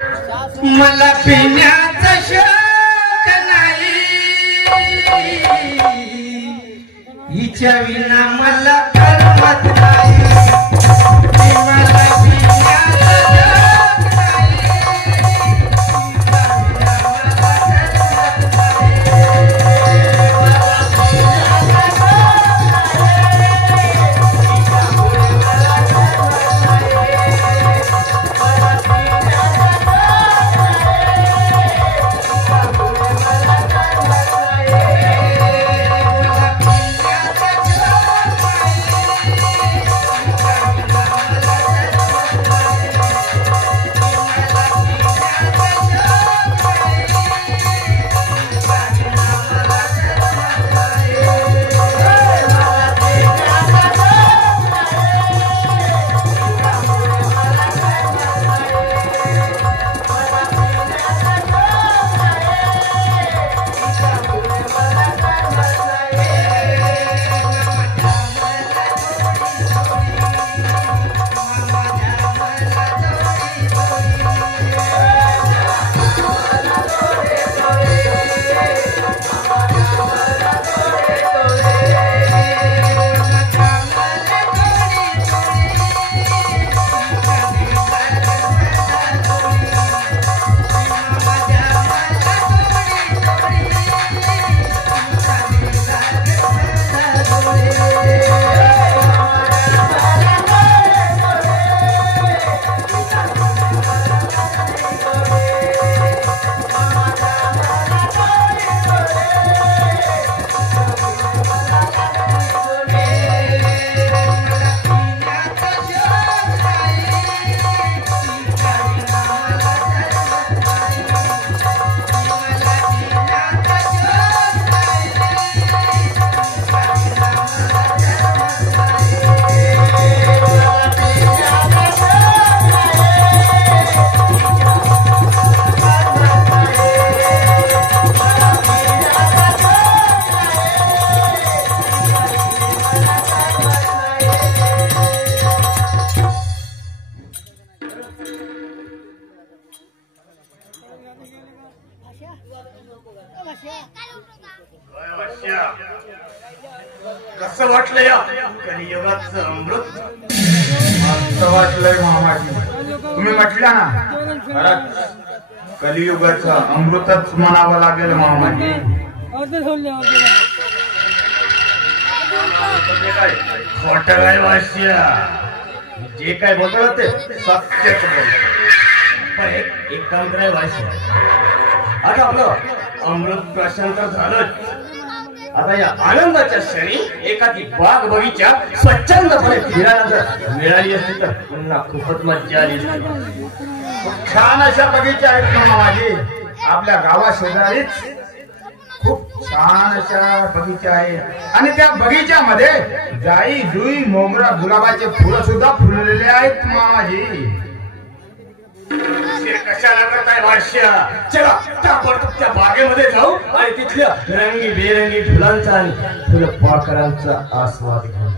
मला पिण्याचा शौक नाही, हिच्या विना मला करमत नाही. मला पिण्याचा शौक नाही, हिच्या विना मला करमत नाही. मला पिण्याचा शौक नाही, हिच्यामुळे मला करमत नाही. मला पिण्याचा कसं वाटलं या कलियुगाचं अमृत? असं वाटलंय मामाजी, तुम्ही म्हटल्या ना खरंच कलियुगाचं अमृतच म्हणावं लागेल मामाजी. खोट काय वाश्या, जे काय बोलतो ते सत्यच बोलतो. पण एक काम कराय वाश्या, आता आपलं अमृत प्राशन तर झालं. आता या आनंदाच्या क्षणी एखादी बाग बगीचा स्वच्छंदपणे फिरायला जर मिळाली असती तर पुन्हा खूपच मज्जा आली असती. छान अशा बगीचा आहेत ना मामाजी, आपल्या गावा शेजारीच खूप छान अशा बगीचा आहेत. आणि त्या बगीच्यामध्ये जाई जुई मोगरा गुलाबाचे फुलं सुद्धा फुललेले आहेत मामाजी. कशाला करताय भाष्या? चला ताबडतोब त्या बागेमध्ये जाऊ आणि तिथल्या रंगी बेरंगी फुलांचा आणि फुलपाखरांचा आस्वाद घेऊ.